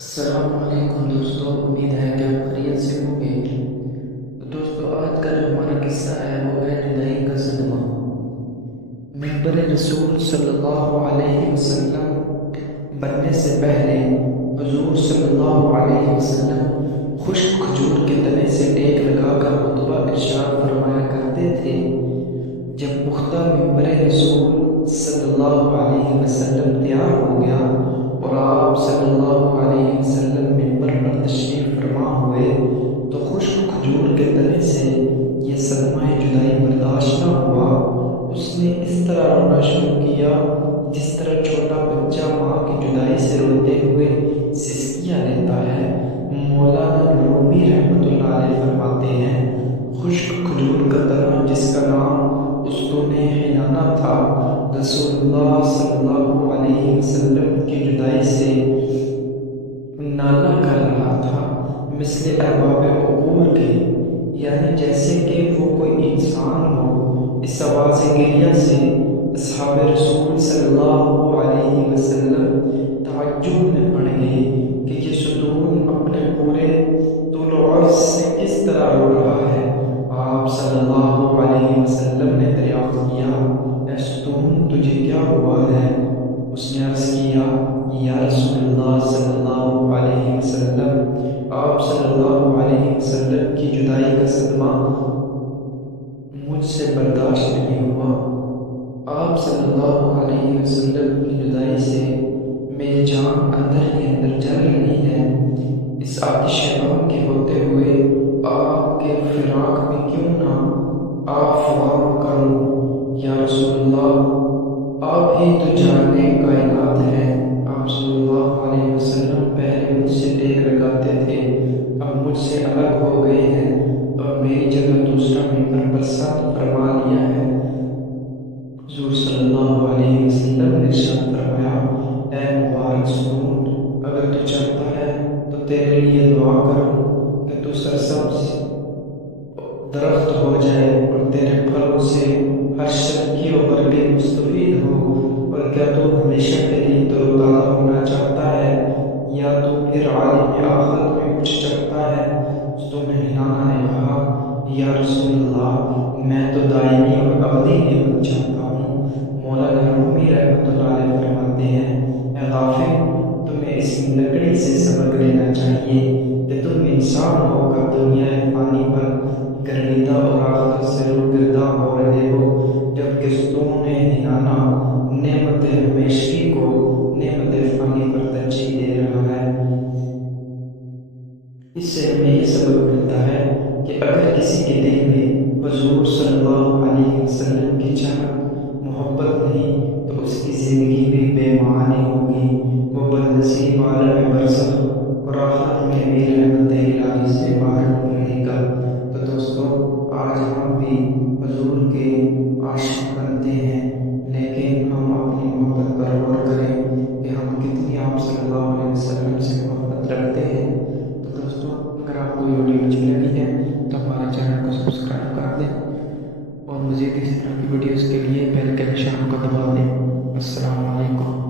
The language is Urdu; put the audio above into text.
السلام علیکم دوستوں، امید ہے کہ آپ خیریت سے ہوں گے۔ تو دوستوں، آج کا جو ہمارا قصہ ہے وہ ہے جدائی کا صدمہ۔ منبر رسول صلی اللہ علیہ وسلم بننے سے پہلے حضور صلی اللہ علیہ وسلم خشک کھجور کے تنے سے ٹیک لگا کر خطبہ ارشاد فرمایا کرتے تھے۔ جب پختہ منبر رسول صلی اللہ علیہ وسلم تیار ہو گیا اور آپ صلی اللہ علیہ وسلم منبر پر تشریف فرما ہوئے تو خشک کھجور کے تنے سے یہ صدمہ جدائی برداشت نہ ہوا۔ اس نے اس طرح رونا شروع کیا جس طرح چھوٹا بچہ ماں کی جدائی سے روتے ہوئے سسکیاں لیتا ہے۔ مولانا رومی رحمۃ اللہ علیہ فرماتے ہیں، خشک کھجور کا تنا جس کا نام اسطول خیانہ تھا، رسول اللہ صلی اللہ علیہ وسلم کی جدائی سے نالا کر رہا تھا، مثل احباب عقول کے، یعنی جیسے کہ وہ کوئی انسان ہو۔ اس آواز گریہ سے اصحاب رسول صلی اللہ علیہ وسلم تعجب میں پڑ گئے کہ یہ ستون اپنے پورے طول و عرض سے کس طرح رو رہا ہے۔ آپ صلی اللہ علیہ وسلم نے دریافت کیا، اے ستون، تجھے کیا ہوا ہے؟ اس نے عرض کیا، یا رسول اللہ صلی اللہ علیہ وسلم، آپ صلی اللہ علیہ وسلم کی جدائی کا صدمہ مجھ سے برداشت نہیں ہوا۔ آپ صلی اللہ علیہ وسلم کی جدائی سے میری جان اندر ہی اندر جل رہی ہے۔ اس آتش غم کے ہوتے ہوئے آپ کے فراق میں کیوں نہ آپ فغان کروں؟ یا رسول اللہ، آپ ہی تو جانے کائنات ہیں۔ آپ صلی اللہ علیہ وسلم پہلے مجھ سے ٹیک لگاتے تھے، اب مجھ سے الگ ہو گئے ہیں اور میری جگہ دوسرا منبر پر ساتھ فرما لیا ہے۔ حضور صلی اللہ علیہ وسلم نے ارشاد فرمایا، اے مبارک ستون، اگر تو چاہتا ہے تو تیرے لیے دعا کروں کہ تو سرسبز درخت ہو جائے اور تیرے پھلوں سے ہر شکی و برگے مستفید ہو، اور کیا تو ہمیشہ کے لیے تر و تازہ ہونا چاہتا ہے یا تو پھر عالم آخرت میں کچھ چاہتا ہے؟ تو مہنانہ نے کہا، یا رسول اللہ، میں تو دائمی اور ابدی نعمت چاہتا ہوں۔ مولانا رومی رحمۃ اللہ علیہ فرماتے ہیں، اے غافل، تمہیں اس لکڑی سے سبق لینا چاہیے کہ تم انسان ہو کر دنیا فانی پر گردیدہ اور آخرت سے روگرداں ہو رہے ہو، جبکہ ستون ہنانہ نعمت ہمیشگی کو نعمت فانی پر ترجیح دے رہا ہے۔ اس سے ہمیں یہ سبق ملتا ہے کہ اگر کسی کے دل میں حضور صلی اللہ علیہ وسلم کی چاہت محبت نہیں تو اس کی زندگی بھی بے معنی ہوگی، وہ بدنصیب عالم برزخ اور آخرت میں بھی رحمت الہی سے محروم رہے گا۔ تو دوستو، آج ہم بھی حضور کے عاشق بنتے ہیں، لیکن ہم اپنی محبت پر غور کریں کہ ہم کتنی آپ صلی اللہ علیہ وسلم سے محبت رکھتے ہیں۔ تو دوستو، اگر آپ کو یہ ویڈیو اچھی لگی ہے تو ہمارے چینل کو سبسکرائب کر دیں اور مزید اس طرح کی ویڈیوز کے لیے بیل کے نشان کو دبا دیں۔ السلام علیکم۔